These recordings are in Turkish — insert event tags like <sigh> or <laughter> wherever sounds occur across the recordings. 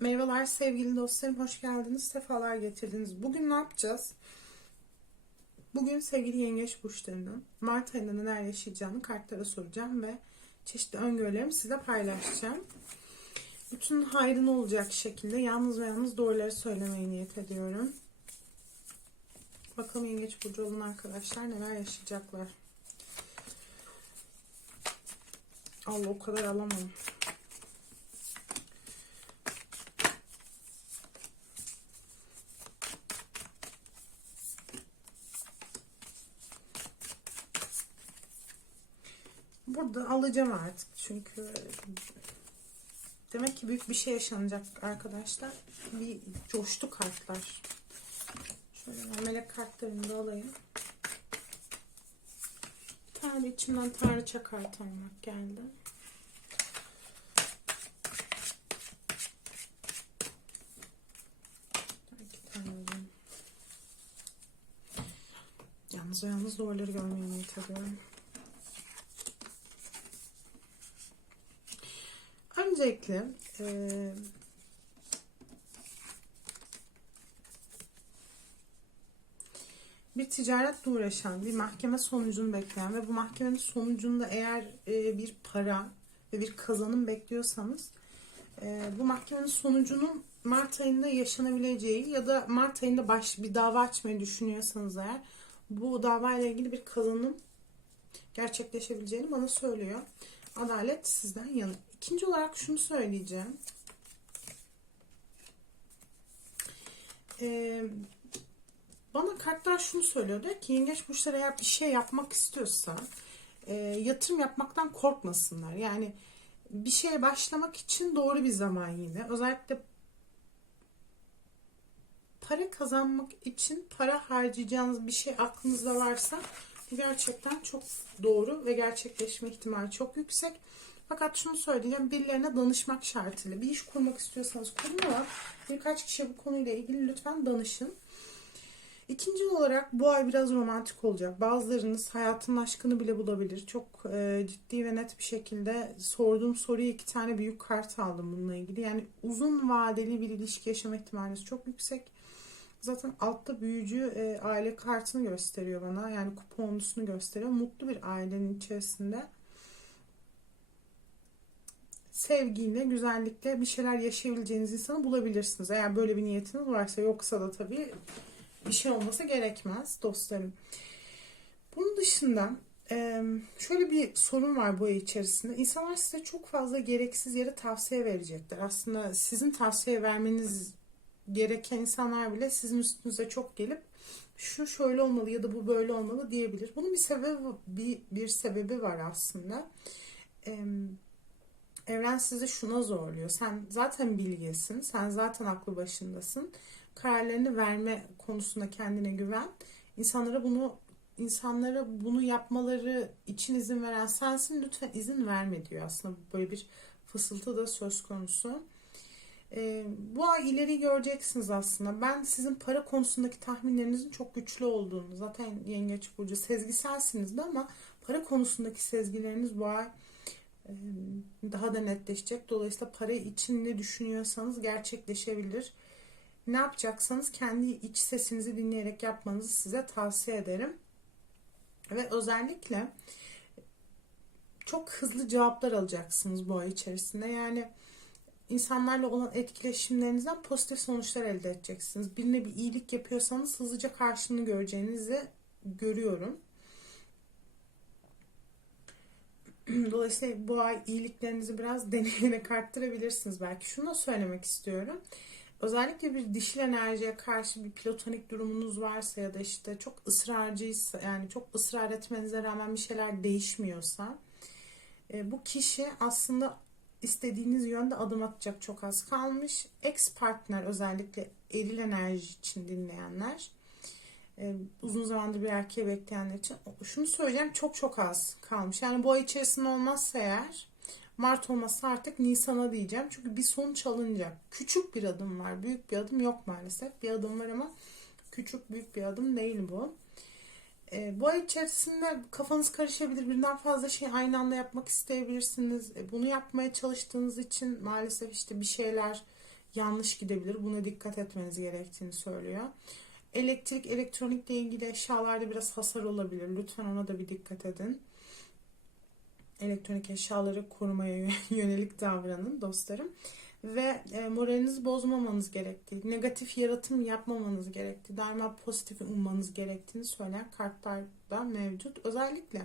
Merhabalar sevgili dostlarım, hoş geldiniz, sefalar getirdiniz. Bugün ne yapacağız? Bugün sevgili yengeç burçlarının Mart ayında neler yaşayacağını kartlara soracağım ve çeşitli öngörülerimi size paylaşacağım. Bütün hayrına olacak şekilde yalnız ve yalnız doğruları söylemeye niyet ediyorum. Bakalım yengeç burcu olan arkadaşlar neler yaşayacaklar. Allah o kadar alamam. Burada alacağım artık çünkü demek ki büyük bir şey yaşanacak arkadaşlar. Bir coştu kartlar. Şöyle melek kartlarını da alayım. Bir tane de içimden tanrıça kart almak geldi. Yalnız yalnız doğruları görmeye niyet. Öncelikle eee bir ticaretle uğraşan, bir mahkeme sonucunu bekleyen ve bu mahkemenin sonucunda eğer e, bir para ve bir kazanım bekliyorsanız e, bu mahkemenin sonucunun Mart ayında yaşanabileceği ya da Mart ayında baş bir dava açmayı düşünüyorsanız eğer bu davayla ilgili bir kazanım gerçekleşebileceğini bana söylüyor. Adalet sizden yana. İkinci olarak şunu söyleyeceğim. Ee, bana kartlar şunu söylüyor. Diyor ki yengeç burçları eğer bir şey yapmak istiyorsa e, yatırım yapmaktan korkmasınlar. Yani bir şeye başlamak için doğru bir zaman yine. Özellikle para kazanmak için para harcayacağınız bir şey aklınızda varsa gerçekten çok doğru ve gerçekleşme ihtimali çok yüksek. Fakat şunu söyleyeceğim. Birilerine danışmak şartıyla. Bir iş kurmak istiyorsanız kurun ama birkaç kişi bu konuyla ilgili lütfen danışın. İkinci olarak bu ay biraz romantik olacak. Bazılarınız hayatın aşkını bile bulabilir. Çok e, ciddi ve net bir şekilde sorduğum soruya iki tane büyük kart aldım bununla ilgili. Yani uzun vadeli bir ilişki yaşama ihtimaliniz çok yüksek. Zaten altta büyücü e, aile kartını gösteriyor bana. Yani kuponlusunu gösteriyor. Mutlu bir ailenin içerisinde sevgiyle, güzellikle bir şeyler yaşayabileceğiniz insanı bulabilirsiniz. Eğer böyle bir niyetiniz varsa yoksa da tabii bir şey olması gerekmez dostlarım. Bunun dışında şöyle bir sorun var bu ay içerisinde. İnsanlar size çok fazla gereksiz yere tavsiye verecekler. Aslında sizin tavsiye vermeniz gereken insanlar bile sizin üstünüze çok gelip şu şöyle olmalı ya da bu böyle olmalı diyebilir. Bunun bir sebebi bir, bir sebebi var aslında. Evren sizi şuna zorluyor. Sen zaten bilgesin. Sen zaten aklı başındasın. Kararlarını verme konusunda kendine güven. İnsanlara bunu insanlara bunu yapmaları için izin veren sensin. Lütfen izin verme diyor aslında. Böyle bir fısıltı da söz konusu. Ee, bu ay ileri göreceksiniz aslında. Ben sizin para konusundaki tahminlerinizin çok güçlü olduğunu, zaten yengeç burcu sezgiselsiniz de ama para konusundaki sezgileriniz bu ay daha da netleşecek. Dolayısıyla para için ne düşünüyorsanız gerçekleşebilir. Ne yapacaksanız kendi iç sesinizi dinleyerek yapmanızı size tavsiye ederim. Ve özellikle çok hızlı cevaplar alacaksınız bu ay içerisinde. Yani insanlarla olan etkileşimlerinizden pozitif sonuçlar elde edeceksiniz. Birine bir iyilik yapıyorsanız hızlıca karşılığını göreceğinizi görüyorum. <clears throat> Dolayısıyla bu ay iyiliklerinizi biraz <laughs> deneyerek arttırabilirsiniz belki. Şunu da söylemek istiyorum. Özellikle bir dişil enerjiye karşı bir platonik durumunuz varsa ya da işte çok ısrarcıysa yani çok ısrar etmenize rağmen bir şeyler değişmiyorsa e, bu kişi aslında istediğiniz yönde adım atacak çok az kalmış. Ex partner özellikle eril enerji için dinleyenler e, uzun zamandır bir erkeği bekleyenler için şunu söyleyeceğim çok çok az kalmış. Yani bu ay içerisinde olmazsa eğer Mart olmazsa artık Nisan'a diyeceğim. Çünkü bir sonuç alınacak. Küçük bir adım var. Büyük bir adım yok maalesef. Bir adım var ama küçük büyük bir adım değil bu. E, bu ay içerisinde kafanız karışabilir. Birden fazla şey aynı anda yapmak isteyebilirsiniz. E, bunu yapmaya çalıştığınız için maalesef işte bir şeyler yanlış gidebilir. Buna dikkat etmeniz gerektiğini söylüyor. Elektrik, elektronikle ilgili eşyalarda biraz hasar olabilir. Lütfen ona da bir dikkat edin. Elektronik eşyaları korumaya <laughs> yönelik davranın dostlarım. Ve e, moralinizi bozmamanız gerektiği, negatif yaratım yapmamanız gerektiği, daima pozitif ummanız gerektiğini söyleyen kartlar da mevcut. Özellikle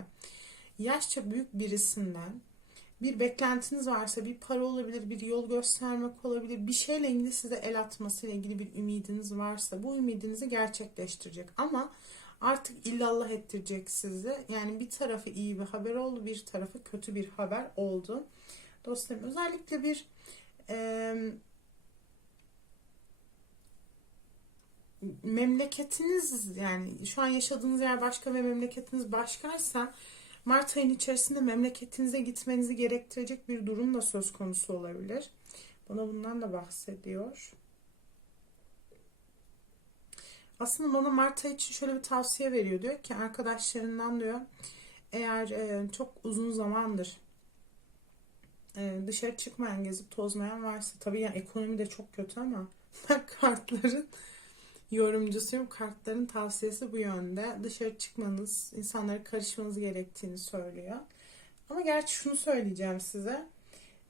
yaşça büyük birisinden bir beklentiniz varsa bir para olabilir, bir yol göstermek olabilir, bir şeyle ilgili size el atmasıyla ilgili bir ümidiniz varsa bu ümidinizi gerçekleştirecek. Ama artık illallah ettirecek sizi. Yani bir tarafı iyi bir haber oldu, bir tarafı kötü bir haber oldu. Dostlarım özellikle bir memleketiniz yani şu an yaşadığınız yer başka ve memleketiniz başkaysa Mart ayının içerisinde memleketinize gitmenizi gerektirecek bir durum da söz konusu olabilir. Bana bundan da bahsediyor. Aslında bana Mart ayı için şöyle bir tavsiye veriyor. Diyor ki arkadaşlarından diyor eğer e, çok uzun zamandır dışarı çıkmayan, gezip tozmayan varsa tabii yani ekonomi de çok kötü ama <laughs> ben kartların yorumcusuyum. Kartların tavsiyesi bu yönde. Dışarı çıkmanız, insanlara karışmanız gerektiğini söylüyor. Ama gerçi şunu söyleyeceğim size.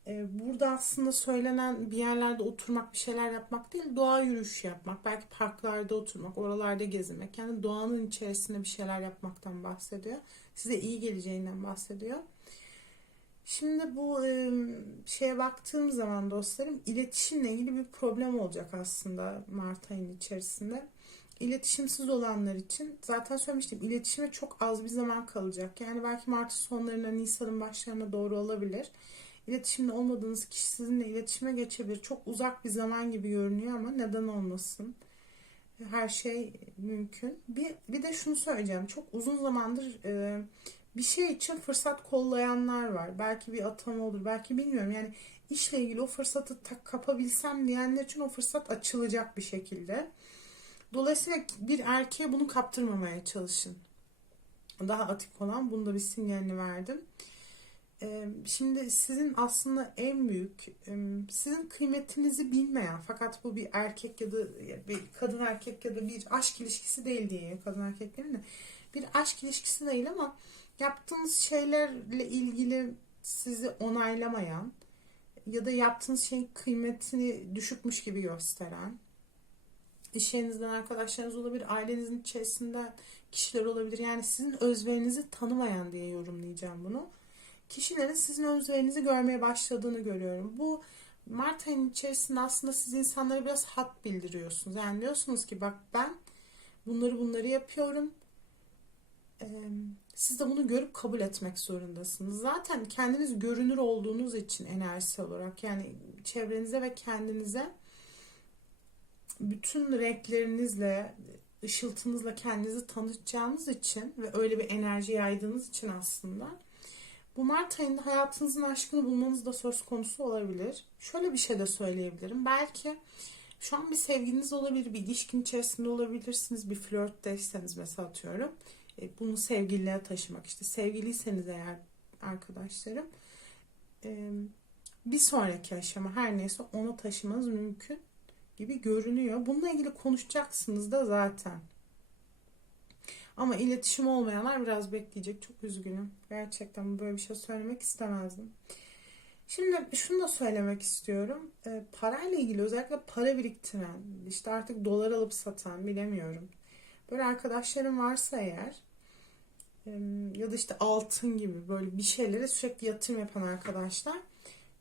Ee, burada aslında söylenen bir yerlerde oturmak, bir şeyler yapmak değil, doğa yürüyüşü yapmak. Belki parklarda oturmak, oralarda gezinmek. Yani doğanın içerisinde bir şeyler yapmaktan bahsediyor. Size iyi geleceğinden bahsediyor. Şimdi bu şeye baktığım zaman dostlarım iletişimle ilgili bir problem olacak aslında Mart ayının içerisinde. İletişimsiz olanlar için zaten söylemiştim iletişime çok az bir zaman kalacak. Yani belki Mart sonlarına Nisan'ın başlarına doğru olabilir. İletişimde olmadığınız kişi sizinle iletişime geçebilir. Çok uzak bir zaman gibi görünüyor ama neden olmasın? Her şey mümkün. Bir, bir de şunu söyleyeceğim. Çok uzun zamandır e, bir şey için fırsat kollayanlar var. Belki bir atama olur, belki bilmiyorum. Yani işle ilgili o fırsatı tak kapabilsem diyenler için o fırsat açılacak bir şekilde. Dolayısıyla bir erkeğe bunu kaptırmamaya çalışın. Daha atik olan bunda bir sinyalini verdim. Şimdi sizin aslında en büyük, sizin kıymetinizi bilmeyen fakat bu bir erkek ya da bir kadın erkek ya da bir aşk ilişkisi değil diye kadın erkeklerin de bir aşk ilişkisi değil ama yaptığınız şeylerle ilgili sizi onaylamayan ya da yaptığınız şeyin kıymetini düşükmüş gibi gösteren iş yerinizden arkadaşlarınız olabilir, ailenizin içerisinde kişiler olabilir. Yani sizin özverinizi tanımayan diye yorumlayacağım bunu. Kişilerin sizin özverinizi görmeye başladığını görüyorum. Bu Mart ayının içerisinde aslında siz insanlara biraz hat bildiriyorsunuz. Yani diyorsunuz ki bak ben bunları bunları yapıyorum siz de bunu görüp kabul etmek zorundasınız. Zaten kendiniz görünür olduğunuz için enerjisi olarak yani çevrenize ve kendinize bütün renklerinizle, ışıltınızla kendinizi tanıtacağınız için ve öyle bir enerji yaydığınız için aslında bu Mart ayında hayatınızın aşkını bulmanız da söz konusu olabilir. Şöyle bir şey de söyleyebilirim. Belki şu an bir sevginiz olabilir, bir ilişkin içerisinde olabilirsiniz, bir flörtteyseniz mesela atıyorum e, bunu sevgiliye taşımak işte sevgiliyseniz eğer arkadaşlarım e, bir sonraki aşama her neyse onu taşımanız mümkün gibi görünüyor. Bununla ilgili konuşacaksınız da zaten. Ama iletişim olmayanlar biraz bekleyecek. Çok üzgünüm. Gerçekten böyle bir şey söylemek istemezdim. Şimdi şunu da söylemek istiyorum. E, parayla ilgili özellikle para biriktiren, işte artık dolar alıp satan bilemiyorum. Böyle arkadaşlarım varsa eğer ya da işte altın gibi böyle bir şeylere sürekli yatırım yapan arkadaşlar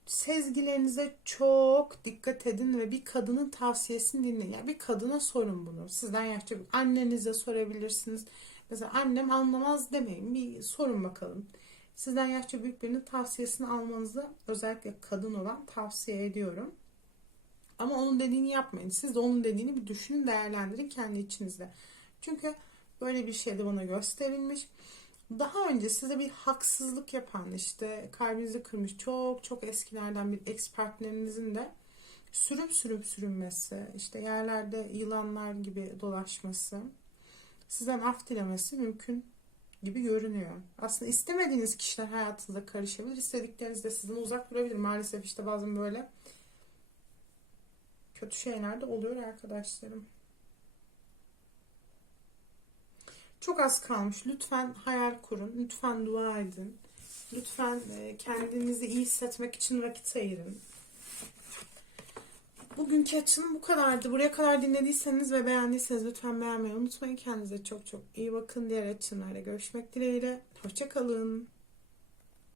sezgilerinize çok dikkat edin ve bir kadının tavsiyesini dinleyin. Yani bir kadına sorun bunu. Sizden yaşça bir annenize sorabilirsiniz. Mesela annem anlamaz demeyin. Bir sorun bakalım. Sizden yaşça büyük birinin tavsiyesini almanızı özellikle kadın olan tavsiye ediyorum. Ama onun dediğini yapmayın. Siz de onun dediğini bir düşünün, değerlendirin kendi içinizde. Çünkü böyle bir şey de bana gösterilmiş daha önce size bir haksızlık yapan işte kalbinizi kırmış çok çok eskilerden bir ex partnerinizin de sürüp sürüp sürünmesi, işte yerlerde yılanlar gibi dolaşması, sizden af dilemesi mümkün gibi görünüyor. Aslında istemediğiniz kişiler hayatınıza karışabilir. İstedikleriniz de sizden uzak durabilir. Maalesef işte bazen böyle kötü şeyler de oluyor arkadaşlarım. Çok az kalmış. Lütfen hayal kurun. Lütfen dua edin. Lütfen e, kendinizi iyi hissetmek için vakit ayırın. Bugünkü açılım bu kadardı. Buraya kadar dinlediyseniz ve beğendiyseniz lütfen beğenmeyi unutmayın. Kendinize çok çok iyi bakın. Diğer açılımlarda görüşmek dileğiyle. Hoşçakalın.